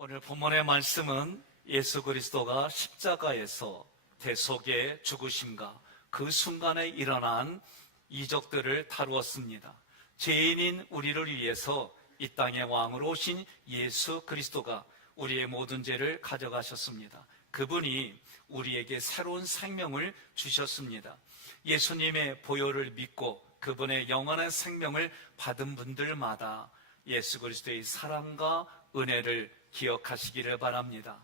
오늘 본문의 말씀은 예수 그리스도가 십자가에서 대속의 죽으심과 그 순간에 일어난 이적들을 다루었습니다. 죄인인 우리를 위해서 이 땅의 왕으로 오신 예수 그리스도가 우리의 모든 죄를 가져가셨습니다. 그분이 우리에게 새로운 생명을 주셨습니다. 예수님의 보혈을 믿고 그분의 영원한 생명을 받은 분들마다 예수 그리스도의 사랑과 은혜를 기억하시기를 바랍니다.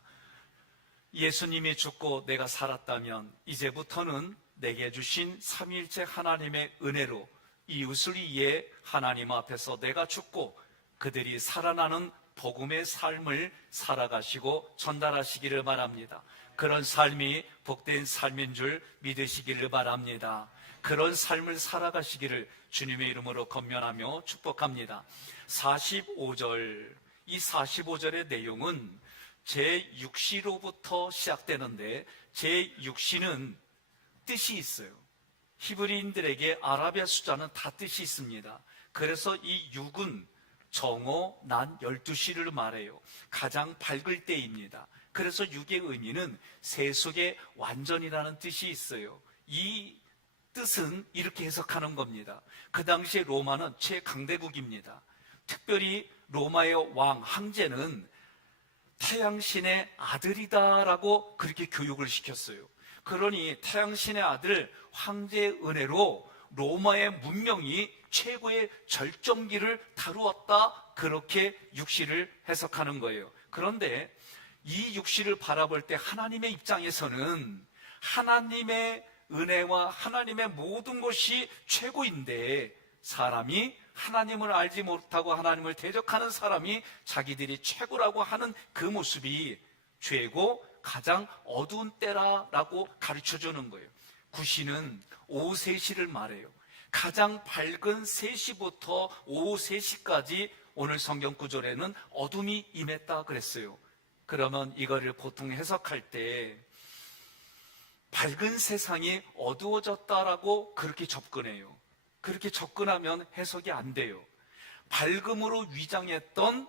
예수님이 죽고 내가 살았다면 이제부터는 내게 주신 삼위일체 하나님의 은혜로 이웃을 위해 하나님 앞에서 내가 죽고 그들이 살아나는 복음의 삶을 살아가시고 전달하시기를 바랍니다. 그런 삶이 복된 삶인 줄 믿으시기를 바랍니다. 그런 삶을 살아가시기를 주님의 이름으로 권면하며 축복합니다. 45절, 이 45절의 내용은 제6시로부터 시작되는데 제6시는 뜻이 있어요. 히브리인들에게 아라비아 숫자는 다 뜻이 있습니다. 그래서 이 6은 정오, 난 12시를 말해요. 가장 밝을 때입니다. 그래서 6의 의미는 세속의 완전이라는 뜻이 있어요. 이 뜻은 이렇게 해석하는 겁니다. 그 당시에 로마는 최강대국입니다. 특별히 로마의 왕 황제는 태양신의 아들이다라고 그렇게 교육을 시켰어요. 그러니 태양신의 아들 황제의 은혜로 로마의 문명이 최고의 절정기를 다루었다, 그렇게 육시를 해석하는 거예요. 그런데 이 육시를 바라볼 때 하나님의 입장에서는 하나님의 은혜와 하나님의 모든 것이 최고인데, 사람이 하나님을 알지 못하고 하나님을 대적하는 사람이 자기들이 최고라고 하는 그 모습이 죄고 가장 어두운 때라고 가르쳐주는 거예요. 구시는 오후 3시를 말해요. 가장 밝은 3시부터 오후 3시까지 오늘 성경 구절에는 어둠이 임했다 그랬어요. 그러면 이거를 보통 해석할 때 밝은 세상이 어두워졌다라고 그렇게 접근해요. 그렇게 접근하면 해석이 안 돼요. 밝음으로 위장했던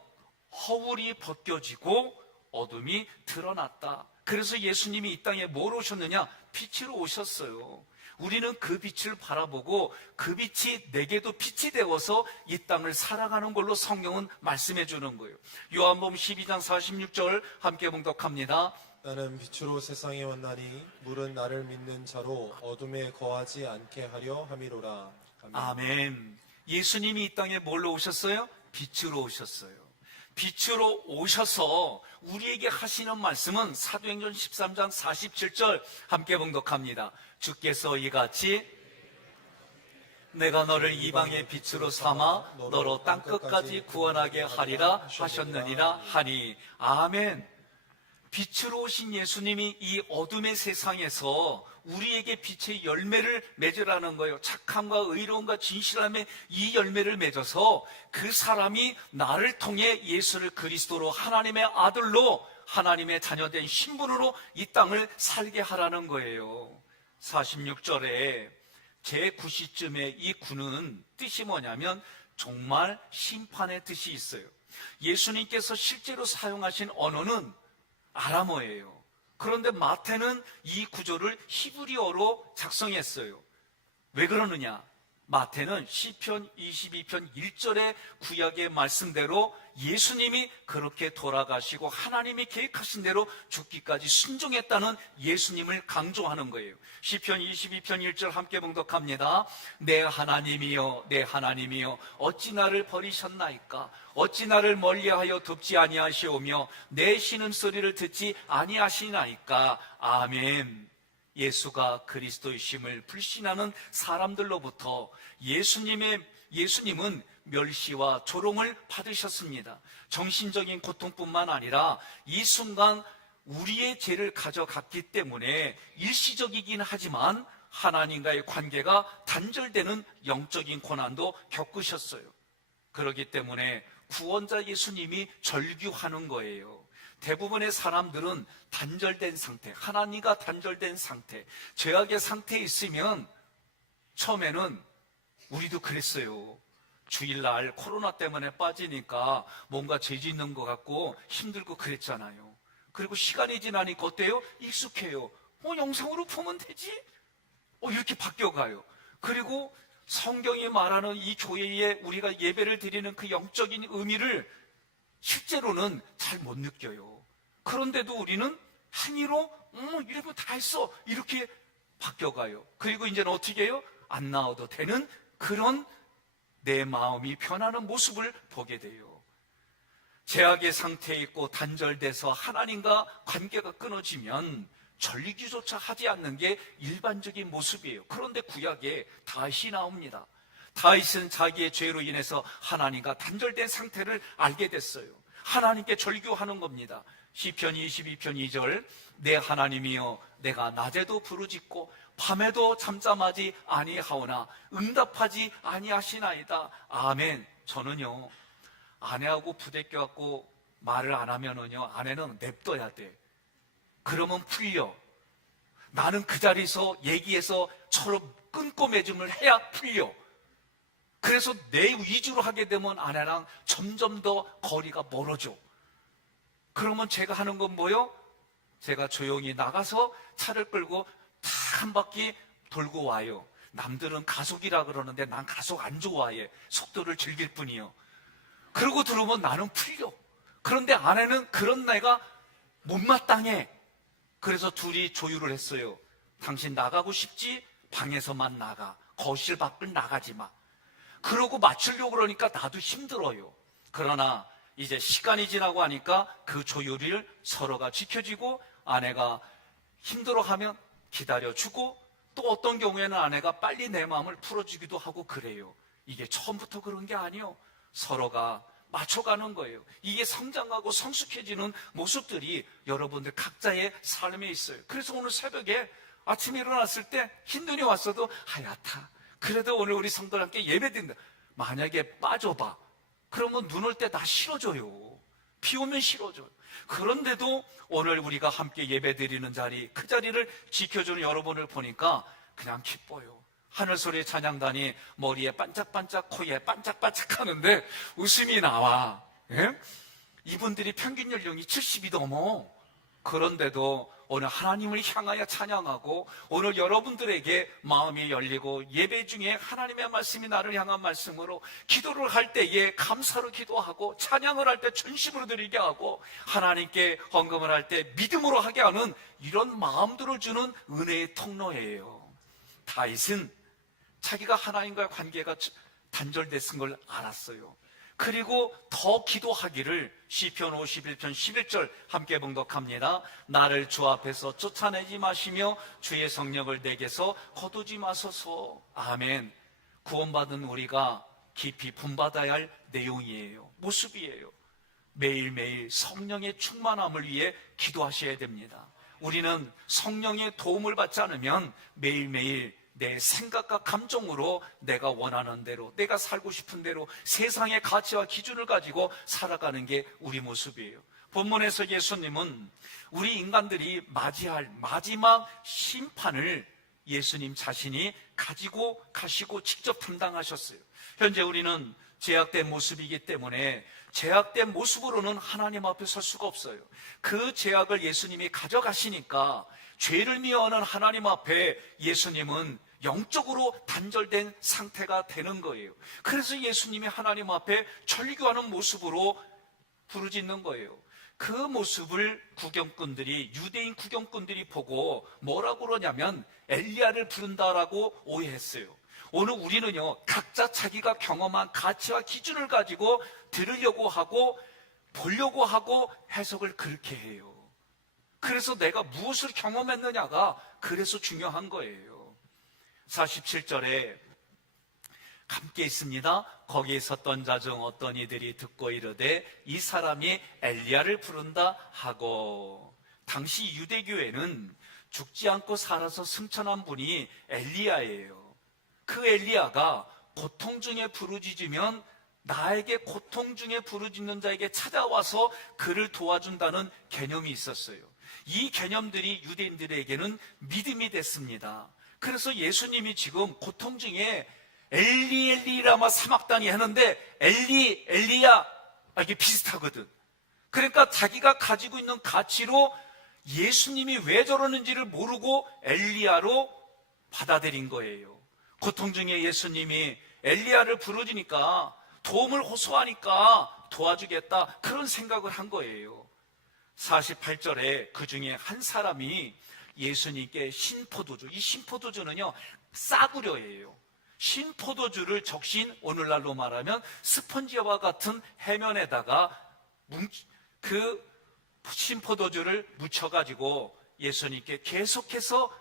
허울이 벗겨지고 어둠이 드러났다. 그래서 예수님이 이 땅에 뭘 오셨느냐? 빛으로 오셨어요. 우리는 그 빛을 바라보고 그 빛이 내게도 빛이 되어서 이 땅을 살아가는 걸로 성경은 말씀해 주는 거예요. 요한복음 12장 46절 함께 봉독합니다. 나는 빛으로 세상에 왔나니 물은 나를 믿는 자로 어둠에 거하지 않게 하려 함이로라. 아멘. 아멘. 예수님이 이 땅에 뭘로 오셨어요? 빛으로 오셨어요. 빛으로 오셔서 우리에게 하시는 말씀은 사도행전 13장 47절 함께 봉독합니다. 주께서 이같이 내가 너를 이방의 빛으로 삼아 너로 땅끝까지 구원하게 하리라 하셨느니라 하니. 아멘. 빛으로 오신 예수님이 이 어둠의 세상에서 우리에게 빛의 열매를 맺으라는 거예요. 착함과 의로움과 진실함의 이 열매를 맺어서 그 사람이 나를 통해 예수를 그리스도로 하나님의 아들로 하나님의 자녀된 신분으로 이 땅을 살게 하라는 거예요. 46절에 제9시쯤에 이 구는 뜻이 뭐냐면 정말 심판의 뜻이 있어요. 예수님께서 실제로 사용하신 언어는 아람어예요. 그런데 마태는 이 구절을 히브리어로 작성했어요. 왜 그러느냐? 마태는 시편 22편 1절의 구약의 말씀대로 예수님이 그렇게 돌아가시고 하나님이 계획하신 대로 죽기까지 순종했다는 예수님을 강조하는 거예요. 시편 22편 1절 함께 봉독합니다. 내 하나님이여 내 하나님이여 어찌 나를 버리셨나이까? 어찌 나를 멀리하여 돕지 아니하시오며 내 신음소리를 듣지 아니하시나이까? 아멘. 예수가 그리스도이심을 불신하는 사람들로부터 예수님은 멸시와 조롱을 받으셨습니다. 정신적인 고통뿐만 아니라 이 순간 우리의 죄를 가져갔기 때문에 일시적이긴 하지만 하나님과의 관계가 단절되는 영적인 고난도 겪으셨어요. 그렇기 때문에 구원자 예수님이 절규하는 거예요. 대부분의 사람들은 단절된 상태, 하나님과 단절된 상태, 죄악의 상태에 있으면 처음에는 우리도 그랬어요. 주일날 코로나 때문에 빠지니까 뭔가 죄 있는 것 같고 힘들고 그랬잖아요. 그리고 시간이 지나니까 어때요? 익숙해요. 영상으로 보면 되지? 이렇게 바뀌어가요. 그리고 성경이 말하는 이 교회에 우리가 예배를 드리는 그 영적인 의미를 실제로는 잘 못 느껴요. 그런데도 우리는 행위로 이러면 다 했어 이렇게 바뀌어가요. 그리고 이제는 어떻게 해요? 안 나와도 되는 그런 내 마음이 변하는 모습을 보게 돼요. 죄악의 상태에 있고 단절돼서 하나님과 관계가 끊어지면 절기조차 하지 않는 게 일반적인 모습이에요. 그런데 구약에 다윗이 나옵니다. 다윗은 자기의 죄로 인해서 하나님과 단절된 상태를 알게 됐어요. 하나님께 절규하는 겁니다. 시편 22편 2절 내 하나님이여 내가 낮에도 부르짖고 밤에도 잠잠하지 아니하오나 응답하지 아니하시나이다. 아멘. 저는요 아내하고 부대껴갖고 말을 안 하면은요 아내는 냅둬야 돼. 그러면 풀려. 나는 그 자리에서 얘기해서 서로 끊고 맺음을 해야 풀려. 그래서 내 위주로 하게 되면 아내랑 점점 더 거리가 멀어져. 그러면 제가 하는 건 뭐요? 제가 조용히 나가서 차를 끌고 다 한 바퀴 돌고 와요. 남들은 가속이라 그러는데 난 가속 안 좋아해. 속도를 즐길 뿐이요. 그러고 들어오면 나는 풀려. 그런데 아내는 그런 내가 못마땅해. 그래서 둘이 조율을 했어요. 당신 나가고 싶지? 방에서만 나가. 거실 밖을 나가지 마. 그러고 맞추려고 그러니까 나도 힘들어요. 그러나 이제 시간이 지나고 하니까 그 조율을 서로가 지켜지고 아내가 힘들어하면 기다려주고 또 어떤 경우에는 아내가 빨리 내 마음을 풀어주기도 하고 그래요. 이게 처음부터 그런 게 아니에요. 서로가 맞춰가는 거예요. 이게 성장하고 성숙해지는 모습들이 여러분들 각자의 삶에 있어요. 그래서 오늘 새벽에 아침에 일어났을 때 흰눈이 왔어도 하얗다. 그래도 오늘 우리 성도들 함께 예배드린다. 만약에 빠져봐. 그러면 눈 올 때 나 싫어져요. 비 오면 싫어져요. 그런데도 오늘 우리가 함께 예배드리는 자리, 그 자리를 지켜주는 여러분을 보니까 그냥 기뻐요. 하늘소리 찬양단이 머리에 반짝반짝, 코에 반짝반짝 하는데 웃음이 나와. 예? 이분들이 평균 연령이 70이 넘어. 그런데도 오늘 하나님을 향하여 찬양하고 오늘 여러분들에게 마음이 열리고 예배 중에 하나님의 말씀이 나를 향한 말씀으로 기도를 할 때에 감사로 기도하고 찬양을 할 때 전심으로 드리게 하고 하나님께 헌금을 할 때 믿음으로 하게 하는 이런 마음들을 주는 은혜의 통로예요. 다윗은 자기가 하나님과의 관계가 단절됐은 걸 알았어요. 그리고 더 기도하기를 시편 51편 11절 함께 봉독합니다. 나를 주 앞에서 쫓아내지 마시며 주의 성령을 내게서 거두지 마소서. 아멘. 구원받은 우리가 깊이 본받아야 할 내용이에요. 모습이에요. 매일매일 성령의 충만함을 위해 기도하셔야 됩니다. 우리는 성령의 도움을 받지 않으면 매일매일 내 생각과 감정으로 내가 원하는 대로, 내가 살고 싶은 대로 세상의 가치와 기준을 가지고 살아가는 게 우리 모습이에요. 본문에서 예수님은 우리 인간들이 맞이할 마지막 심판을 예수님 자신이 가지고 가시고 직접 분당하셨어요. 현재 우리는 죄악된 모습이기 때문에 죄악된 모습으로는 하나님 앞에 설 수가 없어요. 그 죄악을 예수님이 가져가시니까 죄를 미워하는 하나님 앞에 예수님은 영적으로 단절된 상태가 되는 거예요. 그래서 예수님이 하나님 앞에 절규하는 모습으로 부르짖는 거예요. 그 모습을 구경꾼들이, 유대인 구경꾼들이 보고 뭐라고 그러냐면 엘리야를 부른다라고 오해했어요. 오늘 우리는요, 각자 자기가 경험한 가치와 기준을 가지고 들으려고 하고 보려고 하고 해석을 그렇게 해요. 그래서 내가 무엇을 경험했느냐가 그래서 중요한 거예요. 47절에 함께 있습니다. 거기에 섰던 자 중 어떤 이들이 듣고 이르되 이 사람이 엘리야를 부른다 하고, 당시 유대교회는 죽지 않고 살아서 승천한 분이 엘리야예요. 그 엘리야가 고통 중에 부르짖으면 나에게 고통 중에 부르짖는 자에게 찾아와서 그를 도와준다는 개념이 있었어요. 이 개념들이 유대인들에게는 믿음이 됐습니다. 그래서 예수님이 지금 고통 중에 엘리 엘리라마 사막단이 하는데 엘리 엘리야 이게 비슷하거든. 그러니까 자기가 가지고 있는 가치로 예수님이 왜 저러는지를 모르고 엘리야로 받아들인 거예요. 고통 중에 예수님이 엘리야를 부르니까 도움을 호소하니까 도와주겠다 그런 생각을 한 거예요. 48절에 그 중에 한 사람이 예수님께 신포도주, 이 신포도주는요 싸구려예요. 신포도주를 적신 오늘날로 말하면 스펀지와 같은 해면에다가 그 신포도주를 묻혀가지고 예수님께 계속해서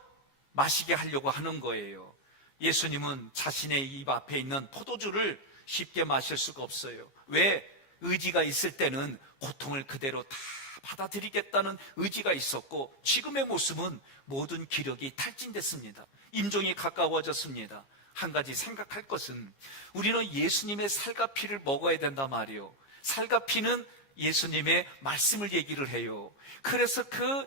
마시게 하려고 하는 거예요. 예수님은 자신의 입 앞에 있는 포도주를 쉽게 마실 수가 없어요. 왜? 의지가 있을 때는 고통을 그대로 다 받아들이겠다는 의지가 있었고, 지금의 모습은 모든 기력이 탈진됐습니다. 임종이 가까워졌습니다. 한 가지 생각할 것은 우리는 예수님의 살과 피를 먹어야 된단 말이에요. 살과 피는 예수님의 말씀을 얘기를 해요. 그래서 그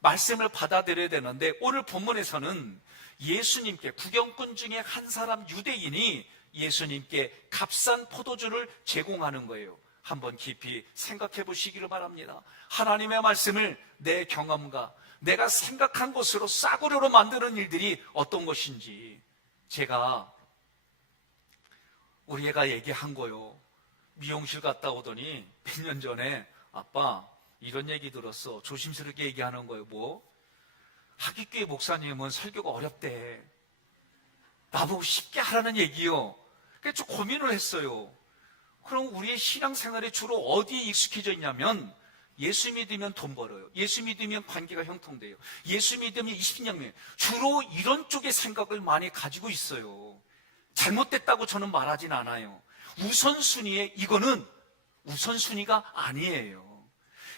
말씀을 받아들여야 되는데, 오늘 본문에서는 예수님께, 구경꾼 중에 한 사람 유대인이 예수님께 값싼 포도주를 제공하는 거예요. 한번 깊이 생각해 보시기를 바랍니다. 하나님의 말씀을 내 경험과 내가 생각한 것으로 싸구려로 만드는 일들이 어떤 것인지, 제가 우리 애가 얘기한 거요. 미용실 갔다 오더니 몇 년 전에 아빠 이런 얘기 들었어. 조심스럽게 얘기하는 거예요. 뭐? 하기교회 목사님은 설교가 어렵대. 나보고 쉽게 하라는 얘기요. 그래서 좀 고민을 했어요. 그럼 우리의 신앙생활에 주로 어디에 익숙해져 있냐면, 예수 믿으면 돈 벌어요. 예수 믿으면 관계가 형통돼요. 예수 믿으면 20년이에요. 주로 이런 쪽의 생각을 많이 가지고 있어요. 잘못됐다고 저는 말하진 않아요. 우선순위에 이거는 우선순위가 아니에요.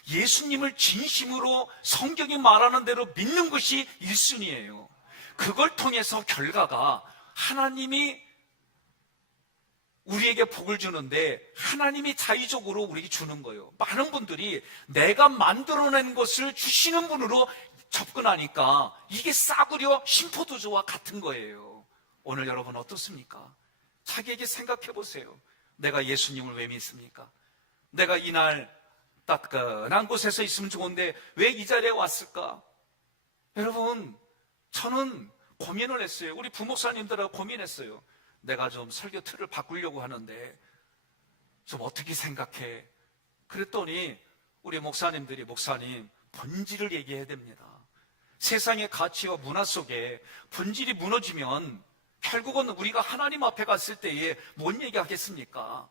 예수님을 진심으로 성경이 말하는 대로 믿는 것이 1순위예요. 그걸 통해서 결과가 하나님이 우리에게 복을 주는데, 하나님이 자의적으로 우리에게 주는 거예요. 많은 분들이 내가 만들어낸 것을 주시는 분으로 접근하니까 이게 싸구려 신포도주와 같은 거예요. 오늘 여러분 어떻습니까? 자기에게 생각해 보세요. 내가 예수님을 왜 믿습니까? 내가 이날 따끈한 곳에서 있으면 좋은데 왜 이 자리에 왔을까? 여러분, 저는 고민을 했어요. 우리 부목사님들하고 고민했어요. 내가 좀 설교 틀을 바꾸려고 하는데 좀 어떻게 생각해? 그랬더니 우리 목사님들이, 목사님, 본질을 얘기해야 됩니다. 세상의 가치와 문화 속에 본질이 무너지면 결국은 우리가 하나님 앞에 갔을 때에 뭔 얘기하겠습니까?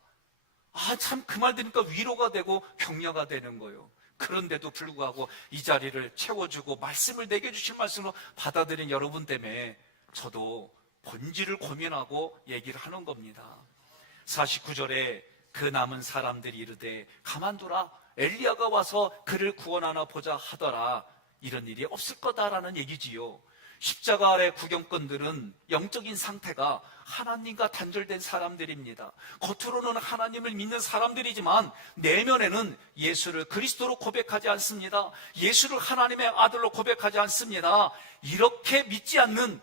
참 그 말 들으니까 위로가 되고 격려가 되는 거예요. 그런데도 불구하고 이 자리를 채워주고 말씀을 내게 주신 말씀으로 받아들인 여러분 때문에 저도 본질을 고민하고 얘기를 하는 겁니다. 49절에 그 남은 사람들이 이르되 가만두라, 엘리야가 와서 그를 구원하나 보자 하더라. 이런 일이 없을 거다라는 얘기지요. 십자가 아래 구경꾼들은 영적인 상태가 하나님과 단절된 사람들입니다. 겉으로는 하나님을 믿는 사람들이지만 내면에는 예수를 그리스도로 고백하지 않습니다. 예수를 하나님의 아들로 고백하지 않습니다. 이렇게 믿지 않는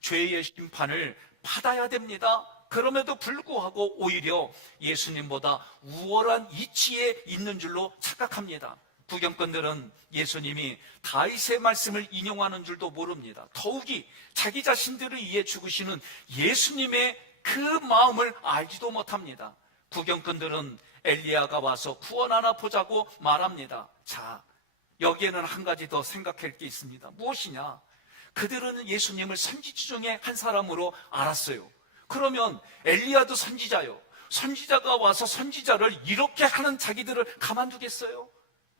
죄의 심판을 받아야 됩니다. 그럼에도 불구하고 오히려 예수님보다 우월한 이치에 있는 줄로 착각합니다. 구경꾼들은 예수님이 다윗의 말씀을 인용하는 줄도 모릅니다. 더욱이 자기 자신들을 위해 죽으시는 예수님의 그 마음을 알지도 못합니다. 구경꾼들은 엘리야가 와서 구원하나 보자고 말합니다. 자, 여기에는 한 가지 더 생각할 게 있습니다. 무엇이냐? 그들은 예수님을 선지자 중에 한 사람으로 알았어요. 그러면 엘리야도 선지자요. 선지자가 와서 선지자를 이렇게 하는 자기들을 가만두겠어요?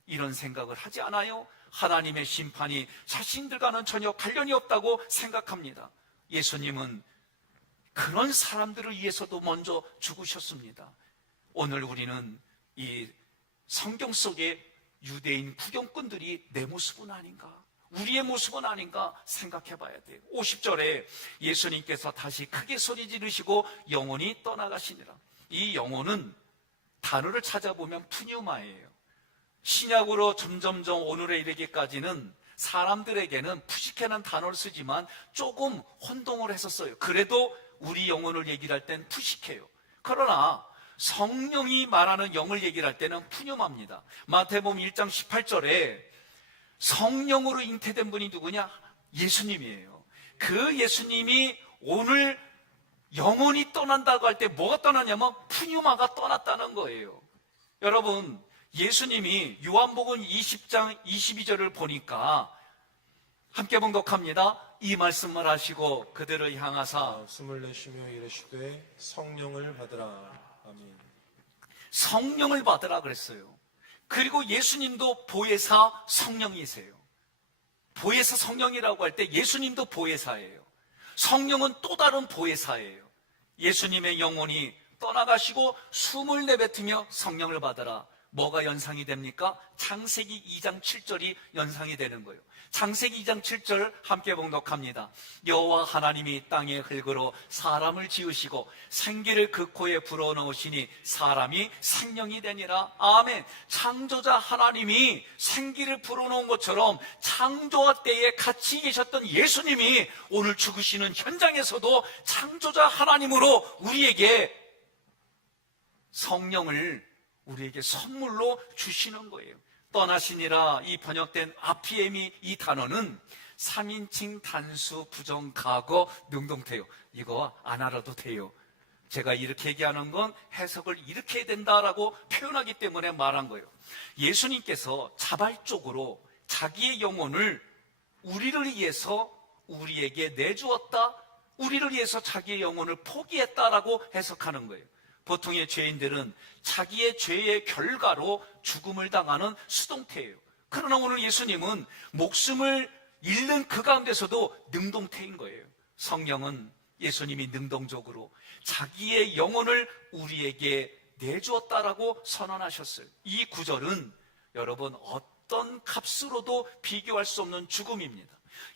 이런 생각을 하지 않아요. 하나님의 심판이 자신들과는 전혀 관련이 없다고 생각합니다. 예수님은 그런 사람들을 위해서도 먼저 죽으셨습니다. 오늘 우리는 이 성경 속의 유대인 구경꾼들이 내 모습은 아닌가, 우리의 모습은 아닌가 생각해 봐야 돼요. 50절에 예수님께서 다시 크게 소리 지르시고 영혼이 떠나가시니라. 이 영혼은 단어를 찾아보면 푸뉴마예요. 신약으로 점점점 오늘에 이르기까지는 사람들에게는 푸시케는 단어를 쓰지만 조금 혼동을 했었어요. 그래도 우리 영혼을 얘기를 할 땐 푸식해요. 그러나 성령이 말하는 영을 얘기를 할 때는 푸념합니다. 마태복음 1장 18절에 성령으로 잉태된 분이 누구냐? 예수님이에요. 그 예수님이 오늘 영혼이 떠난다고 할 때 뭐가 떠났냐면 푸뉴마가 떠났다는 거예요. 여러분, 예수님이 요한복음 20장 22절을 보니까 함께 봉독합니다. 이 말씀을 하시고 그들을 향하사 숨을 내쉬며 이르시되 성령을 받으라. 아멘. 성령을 받으라 그랬어요. 그리고 예수님도 보혜사 성령이세요. 보혜사 성령이라고 할 때 예수님도 보혜사예요. 성령은 또 다른 보혜사예요. 예수님의 영혼이 떠나가시고 숨을 내뱉으며 성령을 받아라. 뭐가 연상이 됩니까? 창세기 2장 7절이 연상이 되는 거예요. 창세기 2장 7절 함께 봉독합니다. 여호와 하나님이 땅의 흙으로 사람을 지으시고 생기를 그 코에 불어넣으시니 사람이 생명이 되니라. 아멘. 창조자 하나님이 생기를 불어넣은 것처럼 창조와 때에 같이 계셨던 예수님이 오늘 죽으시는 현장에서도 창조자 하나님으로 우리에게 성령을 우리에게 선물로 주시는 거예요. 떠나시니라 이 번역된 아피엠이 이 단어는 3인칭 단수 부정 과거 능동태요. 이거 안 알아도 돼요. 제가 이렇게 얘기하는 건 해석을 이렇게 해야 된다라고 표현하기 때문에 말한 거예요. 예수님께서 자발적으로 자기의 영혼을 우리를 위해서 우리에게 내주었다, 우리를 위해서 자기의 영혼을 포기했다라고 해석하는 거예요. 보통의 죄인들은 자기의 죄의 결과로 죽음을 당하는 수동태예요. 그러나 오늘 예수님은 목숨을 잃는 그 가운데서도 능동태인 거예요. 성령은 예수님이 능동적으로 자기의 영혼을 우리에게 내주었다라고 선언하셨어요. 이 구절은 여러분 어떤 값으로도 비교할 수 없는 죽음입니다.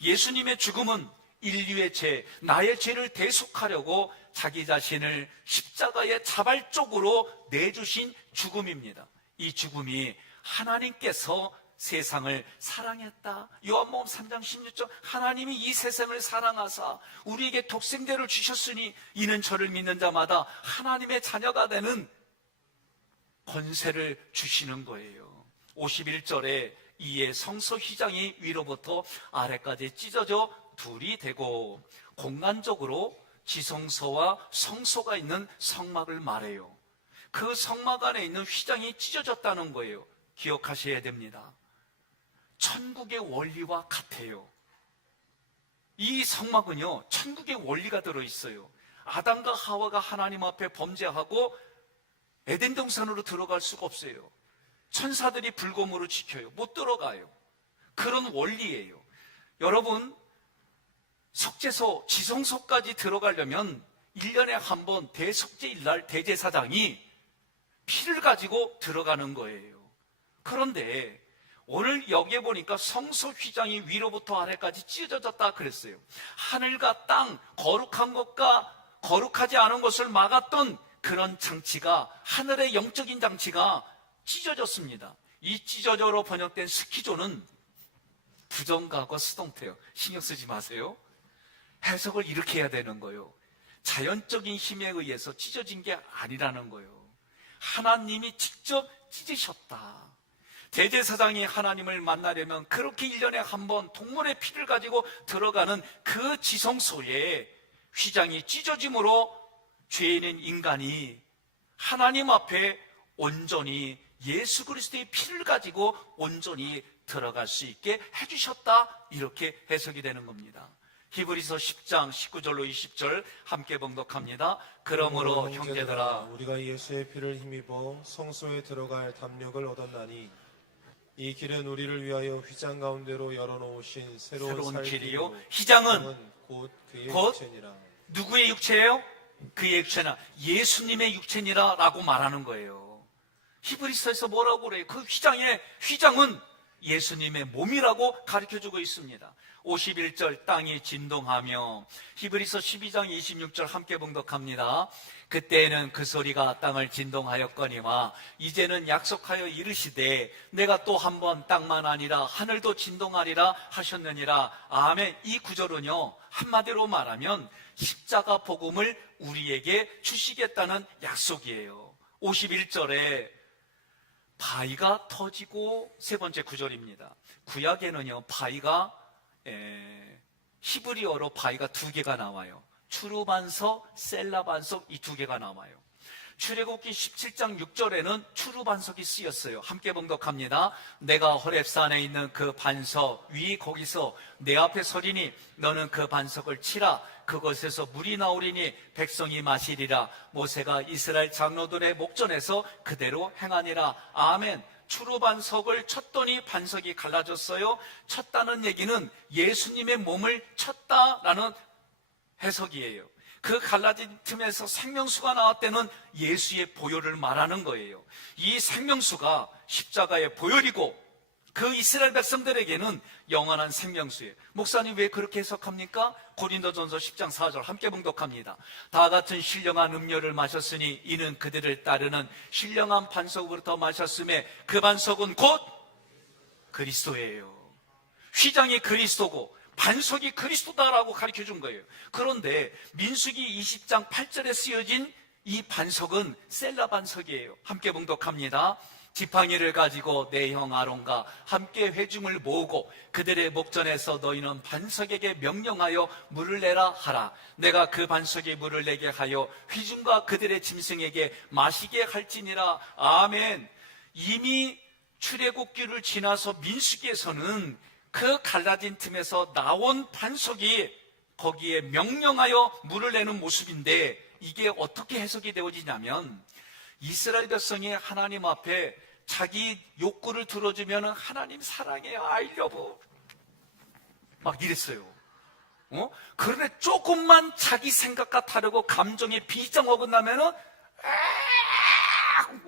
예수님의 죽음은 인류의 죄, 나의 죄를 대속하려고 자기 자신을 십자가에 자발적으로 내주신 죽음입니다. 이 죽음이 하나님께서 세상을 사랑했다. 요한복음 3장 16절 하나님이 이 세상을 사랑하사 우리에게 독생자를 주셨으니 이는 저를 믿는 자마다 하나님의 자녀가 되는 권세를 주시는 거예요. 51절에 이에 성소 휘장이 위로부터 아래까지 찢어져 둘이 되고 공간적으로 지성소와 성소가 있는 성막을 말해요. 그 성막 안에 있는 휘장이 찢어졌다는 거예요. 기억하셔야 됩니다. 천국의 원리와 같아요. 이 성막은요, 천국의 원리가 들어있어요. 아담과 하와가 하나님 앞에 범죄하고 에덴 동산으로 들어갈 수가 없어요. 천사들이 불검으로 지켜요. 못 들어가요. 그런 원리예요. 여러분, 속죄소, 지성소까지 들어가려면 1년에 한 번 대속죄일날 대제사장이 피를 가지고 들어가는 거예요. 그런데 오늘 여기에 보니까 성소 휘장이 위로부터 아래까지 찢어졌다 그랬어요. 하늘과 땅, 거룩한 것과 거룩하지 않은 것을 막았던 그런 장치가, 하늘의 영적인 장치가 찢어졌습니다. 이 찢어져로 번역된 스키조는 부정과거 수동태요. 신경 쓰지 마세요. 해석을 이렇게 해야 되는 거예요. 자연적인 힘에 의해서 찢어진 게 아니라는 거예요. 하나님이 직접 찢으셨다. 대제사장이 하나님을 만나려면 그렇게 1년에 한 번 동물의 피를 가지고 들어가는 그 지성소에 휘장이 찢어짐으로 죄인인 인간이 하나님 앞에 온전히 예수 그리스도의 피를 가지고 온전히 들어갈 수 있게 해주셨다. 이렇게 해석이 되는 겁니다. 히브리서 10장 19절로 20절 함께 봉독합니다. 그러므로 형제들아, 우리가 예수의 피를 힘입어 성소에 들어갈 담력을 얻었나니 이 길은 우리를 위하여 휘장 가운데로 열어놓으신 새로운 길이요. 길이요. 휘장은 곧 그의 곧 육체니라. 누구의 육체예요? 그의 육체나 예수님의 육체니라 라고 말하는 거예요. 히브리서에서 뭐라고 그래요? 그 휘장은 예수님의 몸이라고 가르쳐주고 있습니다. 51절 땅이 진동하며, 히브리서 12장 26절 함께 봉독합니다. 그때에는 그 소리가 땅을 진동하였거니와 이제는 약속하여 이르시되 내가 또 한 번 땅만 아니라 하늘도 진동하리라 하셨느니라. 아멘. 이 구절은요, 한마디로 말하면 십자가 복음을 우리에게 주시겠다는 약속이에요. 51절에 바위가 터지고, 세 번째 구절입니다. 구약에는요, 바위가 히브리어로 바위가 두 개가 나와요. 추루 반석, 셀라 반석, 이 두 개가 나와요. 출애굽기 17장 6절에는 추루 반석이 쓰였어요. 함께 봉독합니다. 내가 호렙산에 있는 그 반석 위 거기서 내 앞에 서리니 너는 그 반석을 치라. 그것에서 물이 나오리니 백성이 마시리라. 모세가 이스라엘 장로들의 목전에서 그대로 행하니라. 아멘. 추루 반석을 쳤더니 반석이 갈라졌어요. 쳤다는 얘기는 예수님의 몸을 쳤다라는 해석이에요. 그 갈라진 틈에서 생명수가 나왔다는 예수의 보혈을 말하는 거예요. 이 생명수가 십자가의 보혈이고 그 이스라엘 백성들에게는 영원한 생명수예요. 목사님 왜 그렇게 해석합니까? 고린도전서 10장 4절 함께 봉독합니다. 다 같은 신령한 음료를 마셨으니 이는 그들을 따르는 신령한 반석으로부터 마셨음에 그 반석은 곧 그리스도예요. 휘장이 그리스도고 반석이 그리스도다라고 가르쳐준 거예요. 그런데 민수기 20장 8절에 쓰여진 이 반석은 셀라 반석이에요. 함께 봉독합니다. 지팡이를 가지고 내 형 아론과 함께 회중을 모으고 그들의 목전에서 너희는 반석에게 명령하여 물을 내라 하라. 내가 그 반석에 물을 내게 하여 회중과 그들의 짐승에게 마시게 할지니라. 아멘. 이미 출애굽기를 지나서 민수기에서는 그 갈라진 틈에서 나온 반석이 거기에 명령하여 물을 내는 모습인데, 이게 어떻게 해석이 되어지냐면 이스라엘 백성이 하나님 앞에 자기 욕구를 들어주면 하나님 사랑해요, I love 막 이랬어요. 그런데 조금만 자기 생각과 다르고 감정에 비장 어긋나면은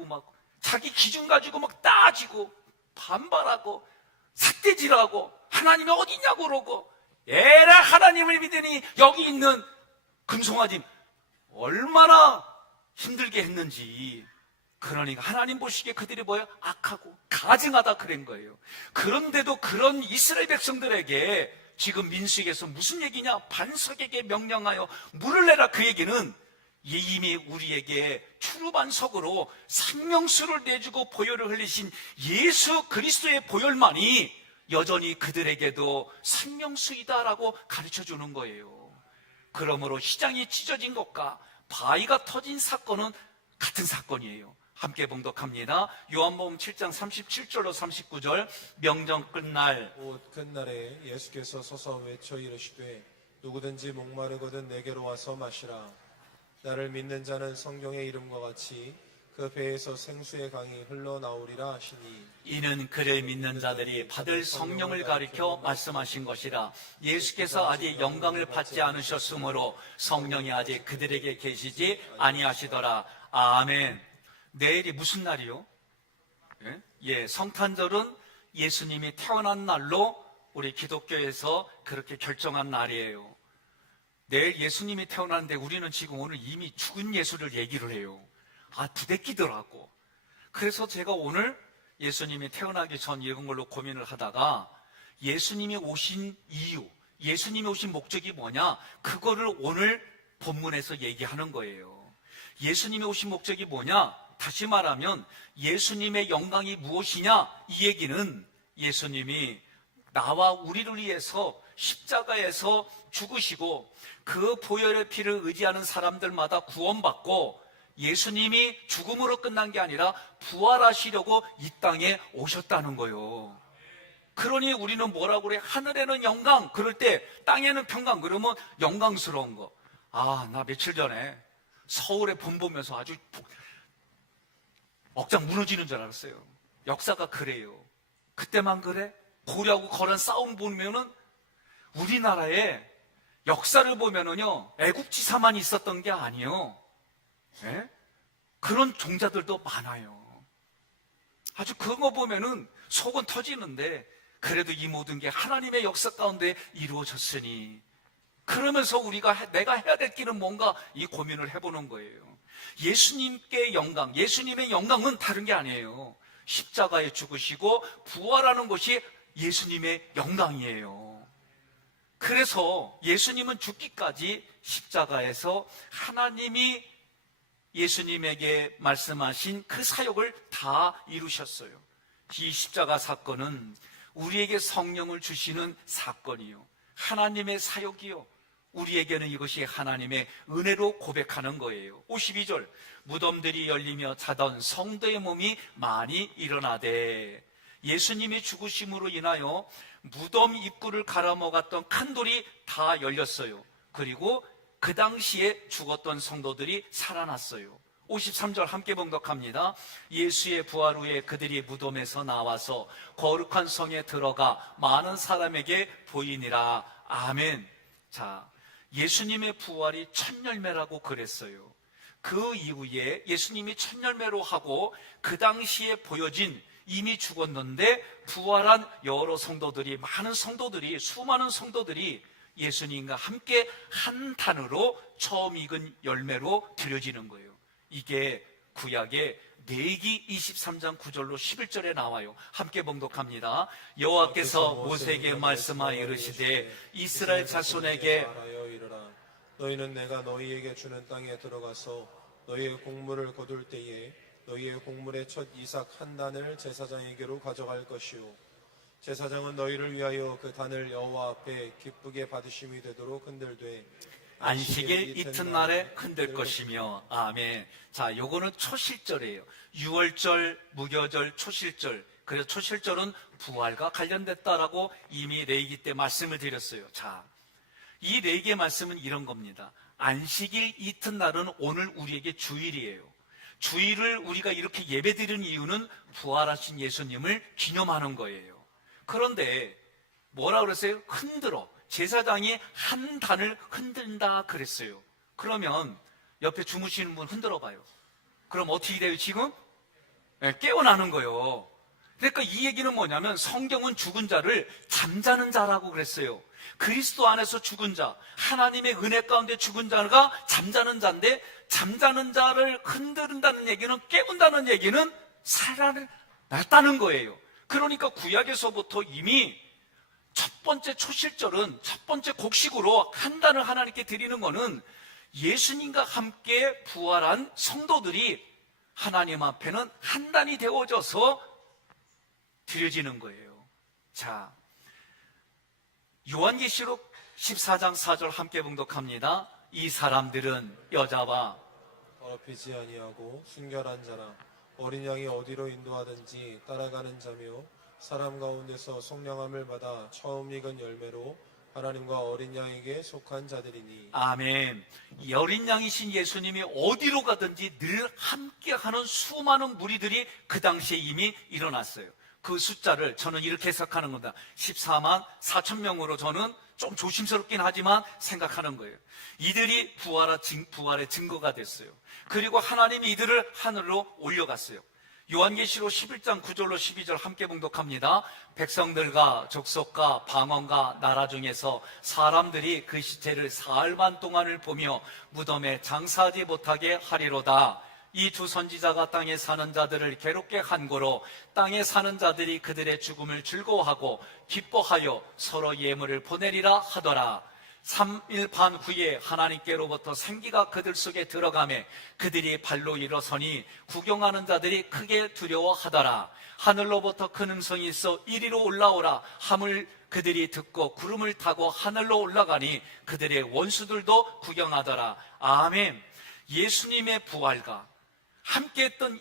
막 자기 기준 가지고 막 따지고 반발하고 삿대질하고 하나님이 어디냐고 그러고, 에라 하나님을 믿으니 여기 있는 금송아지 얼마나 힘들게 했는지. 그러니까 하나님 보시기에 그들이 뭐예요? 악하고 가증하다 그런 거예요. 그런데도 그런 이스라엘 백성들에게 지금 민수기에서 무슨 얘기냐? 반석에게 명령하여 물을 내라. 그 얘기는 이미 우리에게 추루반석으로 생명수를 내주고 보혈을 흘리신 예수 그리스도의 보혈만이 여전히 그들에게도 생명수이다라고 가르쳐주는 거예요. 그러므로 휘장이 찢어진 것과 바위가 터진 사건은 같은 사건이에요. 함께 봉독합니다. 요한복음 7장 37절로 39절. 명정 끝날 곧 끝날에 예수께서 서서 외쳐 이르시되 누구든지 목마르거든 내게로 와서 마시라. 나를 믿는 자는 성경의 이름과 같이 그 배에서 생수의 강이 흘러나오리라 하시니, 이는 그를 믿는 자들이 받을 성령을 가리켜 말씀하신 것이라. 예수께서 아직 영광을 받지 않으셨으므로 성령이 아직 그들에게 계시지 아니하시더라. 아멘. 내일이 무슨 날이요? 성탄절은 예수님이 태어난 날로 우리 기독교에서 그렇게 결정한 날이에요. 내일 예수님이 태어났는데 우리는 지금 오늘 이미 죽은 예수를 얘기를 해요. 부대끼더라고. 그래서 제가 오늘 예수님이 태어나기 전 이런 걸로 고민을 하다가 예수님이 오신 이유, 예수님이 오신 목적이 뭐냐? 그거를 오늘 본문에서 얘기하는 거예요. 예수님이 오신 목적이 뭐냐? 다시 말하면 예수님의 영광이 무엇이냐? 이 얘기는 예수님이 나와 우리를 위해서 십자가에서 죽으시고 그 보혈의 피를 의지하는 사람들마다 구원받고 예수님이 죽음으로 끝난 게 아니라 부활하시려고 이 땅에 오셨다는 거예요. 그러니 우리는 뭐라고 그래? 하늘에는 영광, 그럴 때 땅에는 평강. 그러면 영광스러운 거. 나 며칠 전에 서울에 본 보면서 아주 억장 무너지는 줄 알았어요. 역사가 그래요. 그때만 그래? 고려하고 거란 싸움 보면은 우리나라에 역사를 보면은요, 애국지사만 있었던 게 아니에요. 그런 종자들도 많아요. 아주 그거 보면은 속은 터지는데 그래도 이 모든 게 하나님의 역사 가운데 이루어졌으니 그러면서 우리가 내가 해야 될 길은 뭔가 이 고민을 해보는 거예요. 예수님께 영광, 예수님의 영광은 다른 게 아니에요. 십자가에 죽으시고 부활하는 것이 예수님의 영광이에요. 그래서 예수님은 죽기까지 십자가에서 하나님이 예수님에게 말씀하신 그 사역을 다 이루셨어요. 이 십자가 사건은 우리에게 성령을 주시는 사건이요, 하나님의 사역이요, 우리에게는 이것이 하나님의 은혜로 고백하는 거예요. 52절, 무덤들이 열리며 자던 성도의 몸이 많이 일어나되, 예수님이 죽으심으로 인하여 무덤 입구를 갈아먹었던 큰 돌이 다 열렸어요. 그리고 그 당시에 죽었던 성도들이 살아났어요. 53절 함께 봉독합니다. 예수의 부활 후에 그들이 무덤에서 나와서 거룩한 성에 들어가 많은 사람에게 보이니라. 아멘. 자, 예수님의 부활이 첫 열매라고 그랬어요. 그 이후에 예수님이 첫 열매로 하고 그 당시에 보여진, 이미 죽었는데 부활한 여러 성도들이, 많은 성도들이, 수많은 성도들이 예수님과 함께 한 단으로 처음 익은 열매로 드려지는 거예요. 이게 구약의 레위기 23장 9절로 11절에 나와요. 함께 봉독합니다. 여호와께서 모세에게 말씀하여 이르시되 이스라엘 자손에게 말하여 이르라. 너희는 내가 너희에게 주는 땅에 들어가서 너희의 곡물을 거둘 때에 너희의 곡물의 첫 이삭 한 단을 제사장에게로 가져갈 것이요, 제사장은 너희를 위하여 그 단을 여호와 앞에 기쁘게 받으심이 되도록 흔들되 안식일 이튿날에 흔들 것이며. 아멘. 자, 요거는 초실절이에요. 유월절, 무교절, 초실절. 그래서 초실절은 부활과 관련됐다라고 이미 레위기 때 말씀을 드렸어요. 자, 이 레위기의 말씀은 이런 겁니다. 안식일 이튿날은 오늘 우리에게 주일이에요. 주일을 우리가 이렇게 예배드리는 이유는 부활하신 예수님을 기념하는 거예요. 그런데 뭐라 그랬어요? 흔들어. 제사장이 한 단을 흔든다 그랬어요. 그러면 옆에 주무시는 분 흔들어 봐요. 그럼 어떻게 돼요 지금? 네, 깨어나는 거예요. 그러니까 이 얘기는 뭐냐면 성경은 죽은 자를 잠자는 자라고 그랬어요. 그리스도 안에서 죽은 자, 하나님의 은혜 가운데 죽은 자가 잠자는 자인데, 잠자는 자를 흔든다는 얘기는, 깨운다는 얘기는 살아났다는 거예요. 그러니까 구약에서부터 이미 첫 번째 초실절은, 첫 번째 곡식으로 한 단을 하나님께 드리는 것은 예수님과 함께 부활한 성도들이 하나님 앞에는 한 단이 되어져서 드려지는 거예요. 자, 요한계시록 14장 4절 함께 봉독합니다. 이 사람들은 여자와 더럽히지 아니하고 순결한 자라. 어린 양이 어디로 인도하든지 따라가는 자며 사람 가운데서 속량함을 받아 처음 익은 열매로 하나님과 어린 양에게 속한 자들이니. 아멘. 이 어린 양이신 예수님이 어디로 가든지 늘 함께하는 수많은 무리들이 그 당시에 이미 일어났어요. 그 숫자를 저는 이렇게 해석하는 겁니다. 14만 4천 명으로 저는 좀 조심스럽긴 하지만 생각하는 거예요. 이들이 부활의 증거가 됐어요. 그리고 하나님이 이들을 하늘로 올려갔어요. 요한계시록 11장 9절로 12절 함께 봉독합니다. 백성들과 족속과 방언과 나라 중에서 사람들이 그 시체를 사흘반 동안을 보며 무덤에 장사하지 못하게 하리로다. 이 두 선지자가 땅에 사는 자들을 괴롭게 한 거로 땅에 사는 자들이 그들의 죽음을 즐거워하고 기뻐하여 서로 예물을 보내리라 하더라. 3일 반 후에 하나님께로부터 생기가 그들 속에 들어가매 그들이 발로 일어서니 구경하는 자들이 크게 두려워하더라. 하늘로부터 큰 음성이 있어 이리로 올라오라 함을 그들이 듣고 구름을 타고 하늘로 올라가니 그들의 원수들도 구경하더라. 아멘. 예수님의 부활과 함께했던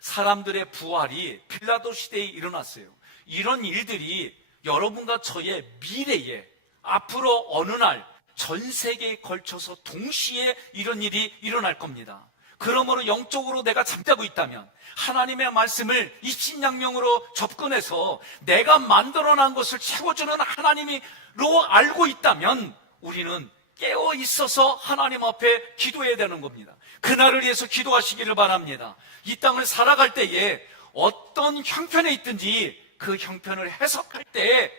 사람들의 부활이 빌라도 시대에 일어났어요. 이런 일들이 여러분과 저의 미래에 앞으로 어느 날 전 세계에 걸쳐서 동시에 이런 일이 일어날 겁니다. 그러므로 영적으로 내가 잠자고 있다면 하나님의 말씀을 입신양명으로 접근해서 내가 만들어낸 것을 채워주는 하나님으로 알고 있다면 우리는 깨어 있어서 하나님 앞에 기도해야 되는 겁니다. 그날을 위해서 기도하시기를 바랍니다. 이 땅을 살아갈 때에 어떤 형편에 있든지 그 형편을 해석할 때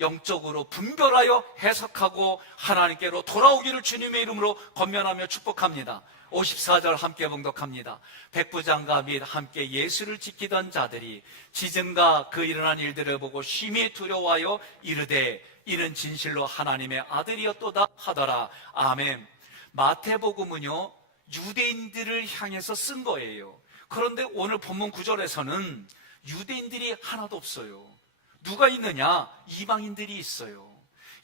영적으로 분별하여 해석하고 하나님께로 돌아오기를 주님의 이름으로 권면하며 축복합니다. 54절 함께 봉독합니다. 백부장과 및 함께 예수를 지키던 자들이 지증과 그 일어난 일들을 보고 심히 두려워하여 이르되 이는 진실로 하나님의 아들이었도다 하더라. 아멘. 마태복음은요, 유대인들을 향해서 쓴 거예요. 그런데 오늘 본문 9절에서는 유대인들이 하나도 없어요. 누가 있느냐? 이방인들이 있어요.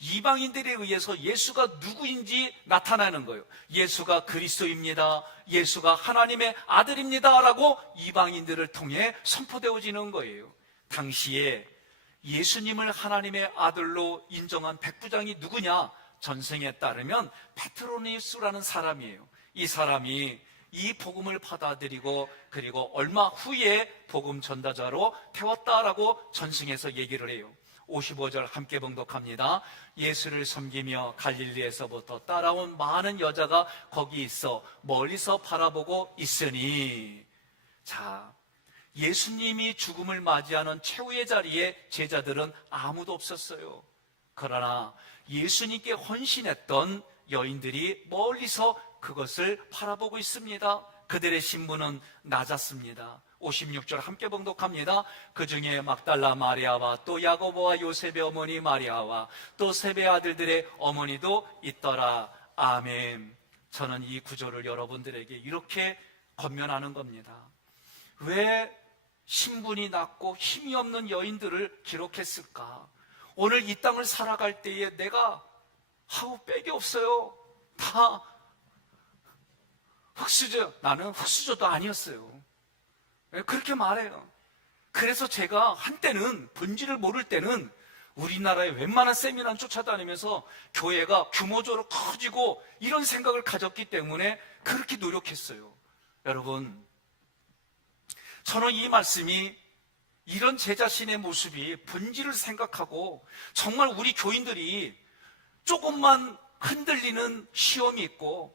이방인들에 의해서 예수가 누구인지 나타나는 거예요. 예수가 그리스도입니다. 예수가 하나님의 아들입니다. 라고 이방인들을 통해 선포되어지는 거예요. 당시에 예수님을 하나님의 아들로 인정한 백부장이 누구냐? 전승에 따르면 페트로니우스라는 사람이에요. 이 사람이 이 복음을 받아들이고 그리고 얼마 후에 복음 전달자로 태웠다라고 전승에서 얘기를 해요. 55절 함께 봉독합니다. 예수를 섬기며 갈릴리에서부터 따라온 많은 여자가 거기 있어 멀리서 바라보고 있으니. 자, 예수님이 죽음을 맞이하는 최후의 자리에 제자들은 아무도 없었어요. 그러나 예수님께 헌신했던 여인들이 멀리서 그것을 바라보고 있습니다. 그들의 신분은 낮았습니다. 56절 함께 봉독합니다. 그 중에 막달라 마리아와 또 야고보와 요셉의 어머니 마리아와 또 세베 아들들의 어머니도 있더라. 아멘. 저는 이 구절을 여러분들에게 이렇게 권면하는 겁니다. 왜 신분이 낮고 힘이 없는 여인들을 기록했을까? 오늘 이 땅을 살아갈 때에 내가 백이 없어요. 다 흑수저. 나는 흑수저도 아니었어요. 그렇게 말해요. 그래서 제가 한때는 본질을 모를 때는 우리나라의 웬만한 세미나를 쫓아다니면서 교회가 규모적으로 커지고 이런 생각을 가졌기 때문에 그렇게 노력했어요. 여러분, 저는 이 말씀이 이런 제 자신의 모습이 본질을 생각하고 정말 우리 교인들이 조금만 흔들리는 시험이 있고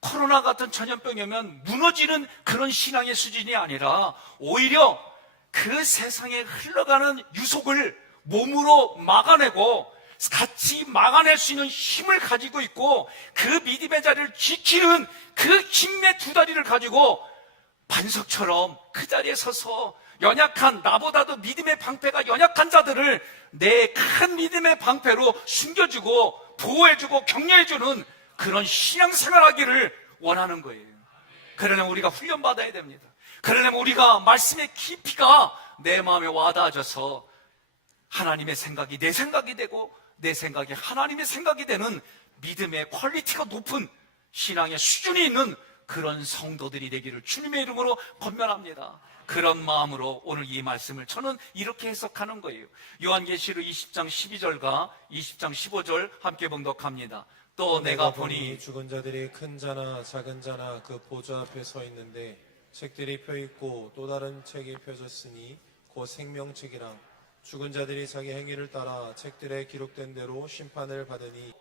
코로나 같은 전염병이 오면 무너지는 그런 신앙의 수준이 아니라 오히려 그 세상에 흘러가는 유속을 몸으로 막아내고 같이 막아낼 수 있는 힘을 가지고 있고 그 믿음의 자리를 지키는 그 힘의 두 다리를 가지고 반석처럼 그 자리에 서서 연약한, 나보다도 믿음의 방패가 연약한 자들을 내 큰 믿음의 방패로 숨겨주고 보호해주고 격려해주는 그런 신앙생활 하기를 원하는 거예요. 그러려면 우리가 훈련받아야 됩니다. 그러려면 우리가 말씀의 깊이가 내 마음에 와닿아져서 하나님의 생각이 내 생각이 되고 내 생각이 하나님의 생각이 되는 믿음의 퀄리티가 높은 신앙의 수준이 있는 그런 성도들이 되기를 주님의 이름으로 권면합니다. 그런 마음으로 오늘 이 말씀을 저는 이렇게 해석하는 거예요. 요한계시록 20장 12절과 20장 15절 함께 봉독합니다. 또 내가 보니 죽은 자들이 큰 자나 작은 자나 그 보좌 앞에 서 있는데 책들이 펴 있고 또 다른 책이 펴졌으니 곧 생명책이라. 죽은 자들이 자기 행위를 따라 책들에 기록된 대로 심판을 받으니.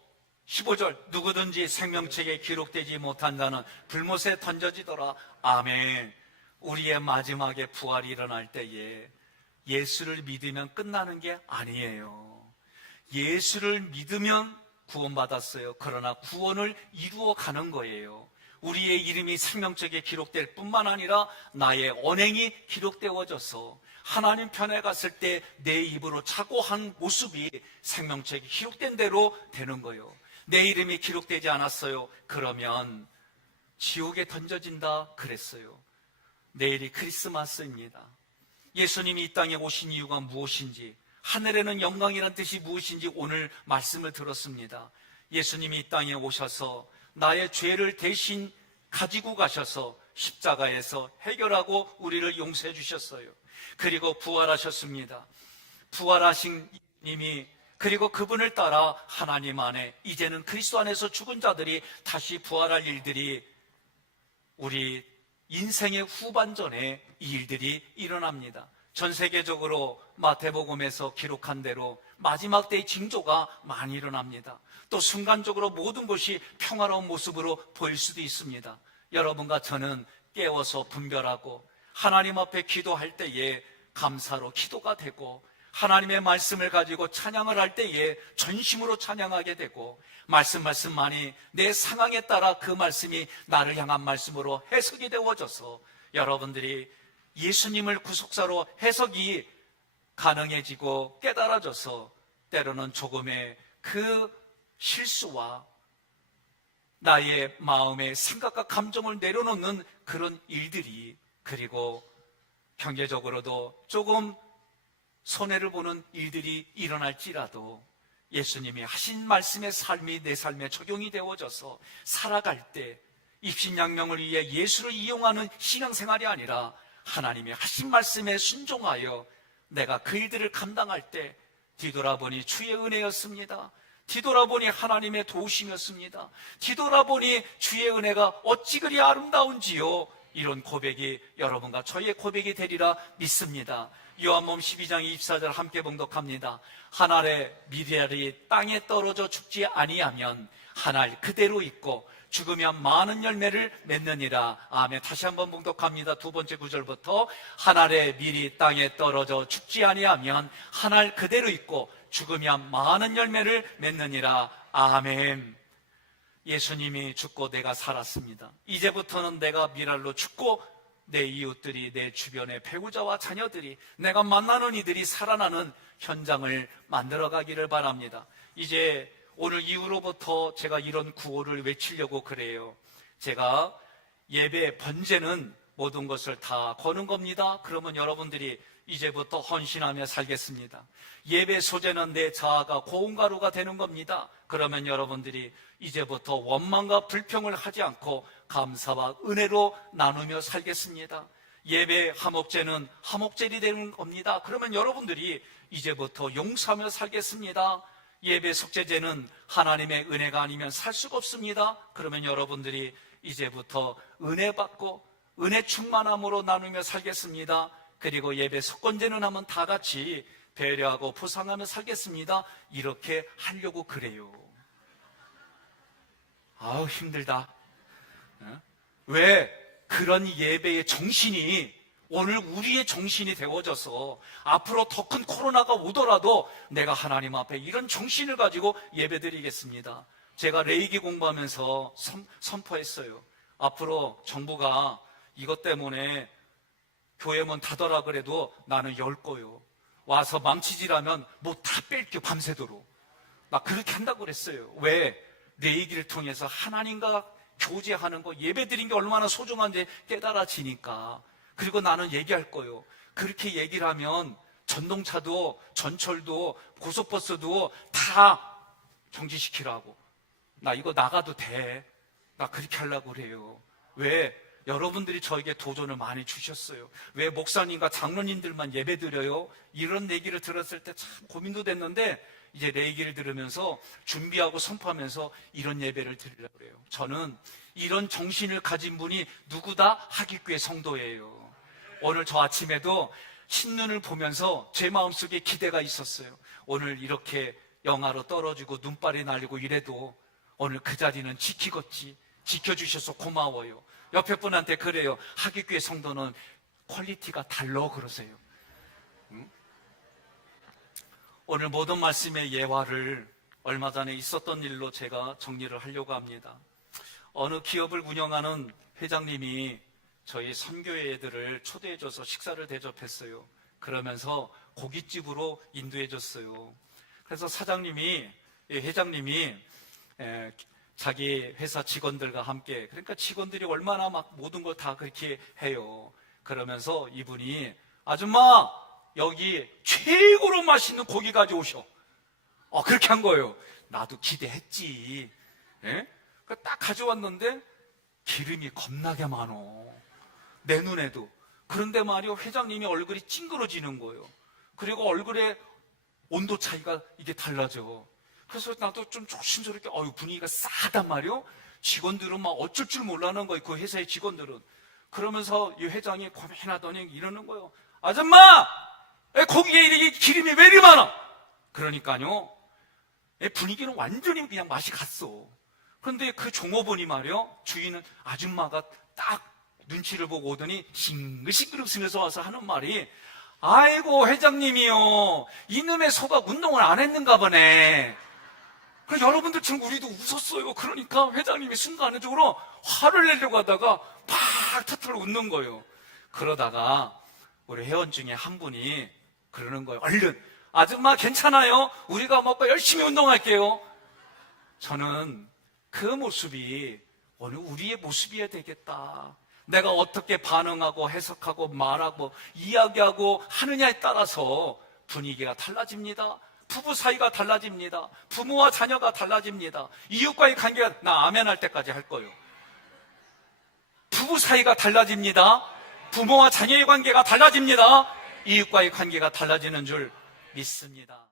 15절 누구든지 생명책에 기록되지 못한 자는 불못에 던져지더라. 아멘. 우리의 마지막에 부활이 일어날 때에 예수를 믿으면 끝나는 게 아니에요. 예수를 믿으면 구원받았어요. 그러나 구원을 이루어 가는 거예요. 우리의 이름이 생명책에 기록될 뿐만 아니라 나의 언행이 기록되어져서 하나님 편에 갔을 때 내 입으로 자고한 모습이 생명책에 기록된 대로 되는 거예요. 내 이름이 기록되지 않았어요. 그러면 지옥에 던져진다 그랬어요. 내일이 크리스마스입니다. 예수님이 이 땅에 오신 이유가 무엇인지, 하늘에는 영광이란 뜻이 무엇인지 오늘 말씀을 들었습니다. 예수님이 이 땅에 오셔서 나의 죄를 대신 가지고 가셔서 십자가에서 해결하고 우리를 용서해 주셨어요. 그리고 부활하셨습니다. 부활하신 님이 그리고 그분을 따라 하나님 안에 이제는 그리스도 안에서 죽은 자들이 다시 부활할 일들이 우리 인생의 후반전에 이 일들이 일어납니다. 전 세계적으로 마태복음에서 기록한 대로 마지막 때의 징조가 많이 일어납니다. 또 순간적으로 모든 것이 평화로운 모습으로 보일 수도 있습니다. 여러분과 저는 깨워서 분별하고 하나님 앞에 기도할 때에 감사로 기도가 되고, 하나님의 말씀을 가지고 찬양을 할 때에 전심으로 찬양하게 되고, 말씀 많이 내 상황에 따라 그 말씀이 나를 향한 말씀으로 해석이 되어져서 여러분들이 예수님을 구속사로 해석이 가능해지고 깨달아져서 때로는 조금의 그 실수와 나의 마음의 생각과 감정을 내려놓는 그런 일들이, 그리고 경제적으로도 조금 손해를 보는 일들이 일어날지라도 예수님이 하신 말씀의 삶이 내 삶에 적용이 되어져서 살아갈 때 입신양명을 위해 예수를 이용하는 신앙생활이 아니라 하나님의 하신 말씀에 순종하여 내가 그 일들을 감당할 때 뒤돌아보니 주의 은혜였습니다. 뒤돌아보니 하나님의 도우심이었습니다. 뒤돌아보니 주의 은혜가 어찌 그리 아름다운지요. 이런 고백이 여러분과 저희의 고백이 되리라 믿습니다. 요한복음 12장 24절 함께 봉독합니다. 한 알의 미리알이 땅에 떨어져 죽지 아니하면 한 알 그대로 있고 죽으면 많은 열매를 맺느니라. 아멘. 다시 한번 봉독합니다. 두 번째 구절부터 한 알의 밀이 땅에 떨어져 죽지 아니하면 한 알 그대로 있고 죽으면 많은 열매를 맺느니라. 아멘. 예수님이 죽고 내가 살았습니다. 이제부터는 내가 미랄로 죽고 내 이웃들이, 내 주변의 배우자와 자녀들이, 내가 만나는 이들이 살아나는 현장을 만들어가기를 바랍니다. 이제 오늘 이후로부터 제가 이런 구호를 외치려고 그래요. 제가 예배 번제는 모든 것을 다 거는 겁니다. 그러면 여러분들이 이제부터 헌신하며 살겠습니다. 예배 소재는 내 자아가 고운가루가 되는 겁니다. 그러면 여러분들이 이제부터 원망과 불평을 하지 않고 감사와 은혜로 나누며 살겠습니다. 예배 화목제는 화목제리 되는 겁니다. 그러면 여러분들이 이제부터 용서하며 살겠습니다. 예배 속죄제는 하나님의 은혜가 아니면 살 수가 없습니다. 그러면 여러분들이 이제부터 은혜 받고 은혜 충만함으로 나누며 살겠습니다. 그리고 예배 속건제는 하면 다 같이 배려하고 보상하며 살겠습니다. 이렇게 하려고 그래요. 아우 힘들다. 왜 그런 예배의 정신이 오늘 우리의 정신이 되어져서 앞으로 더 큰 코로나가 오더라도 내가 하나님 앞에 이런 정신을 가지고 예배드리겠습니다. 제가 레이기 공부하면서 선포했어요. 앞으로 정부가 이것 때문에 교회 문 닫아라 그래도 나는 열 거요. 와서 망치질하면 뭐 다 뺄게요. 밤새도록. 나 그렇게 한다고 그랬어요. 왜? 내 얘기를 통해서 하나님과 교제하는 거, 예배드린 게 얼마나 소중한지 깨달아지니까. 그리고 나는 얘기할 거요. 그렇게 얘기를 하면 전동차도 전철도 고속버스도 다 정지시키라고. 나 이거 나가도 돼. 나 그렇게 하려고 그래요. 왜? 여러분들이 저에게 도전을 많이 주셨어요. 왜 목사님과 장로님들만 예배드려요? 이런 얘기를 들었을 때 참 고민도 됐는데 이제 내 얘기를 들으면서 준비하고 선포하면서 이런 예배를 드리려고 그래요. 저는 이런 정신을 가진 분이 누구다? 하기교회 성도예요. 오늘 저 아침에도 신눈을 보면서 제 마음속에 기대가 있었어요. 오늘 이렇게 영하로 떨어지고 눈발이 날리고 이래도 오늘 그 자리는 지키겠지. 지켜주셔서 고마워요. 옆에 분한테 그래요. 하기교회 성도는 퀄리티가 달라 그러세요. 오늘 모든 말씀의 예화를 얼마 전에 있었던 일로 제가 정리를 하려고 합니다. 어느 기업을 운영하는 회장님이 저희 선교회들을 초대해줘서 식사를 대접했어요. 그러면서 고깃집으로 인도해줬어요. 그래서 회장님이 자기 회사 직원들과 함께, 그러니까 직원들이 얼마나 막 모든 걸 다 그렇게 해요. 그러면서 이분이 아줌마 여기 최고로 맛있는 고기 가져오셔. 그렇게 한 거예요. 나도 기대했지. 예? 딱 가져왔는데 기름이 겁나게 많어. 내 눈에도. 그런데 말이요, 회장님이 얼굴이 찡그러지는 거예요. 그리고 얼굴에 온도 차이가 이게 달라져. 그래서 나도 좀 조심스럽게 분위기가 싸단 말이요. 직원들은 막 어쩔 줄 몰라는 거예요. 그 회사의 직원들은. 그러면서 이 회장이 고민하더니 이러는 거예요. 아줌마! 고기에 이렇게 기름이 왜 이리 많아? 그러니까요, 분위기는 완전히 그냥 맛이 갔어. 그런데 그 종업원이 말이요, 주인은 아줌마가 딱 눈치를 보고 오더니 싱글싱글 웃으면서 와서 하는 말이, 아이고 회장님이요, 이놈의 소가 운동을 안 했는가 보네. 그래서 여러분들처럼 우리도 웃었어요. 그러니까 회장님이 순간적으로 화를 내려고 하다가 팍 터트려 웃는 거예요. 그러다가 우리 회원 중에 한 분이 그러는 거예요. 얼른, 아줌마 괜찮아요? 우리가 먹고 열심히 운동할게요. 저는 그 모습이 오늘 우리의 모습이어야 되겠다. 내가 어떻게 반응하고 해석하고 말하고 이야기하고 하느냐에 따라서 분위기가 달라집니다. 부부 사이가 달라집니다. 부모와 자녀가 달라집니다. 이웃과의 관계가, 나 아멘 할 때까지 할 거예요. 부부 사이가 달라집니다. 부모와 자녀의 관계가 달라집니다. 이웃과의 관계가 달라지는 줄 믿습니다.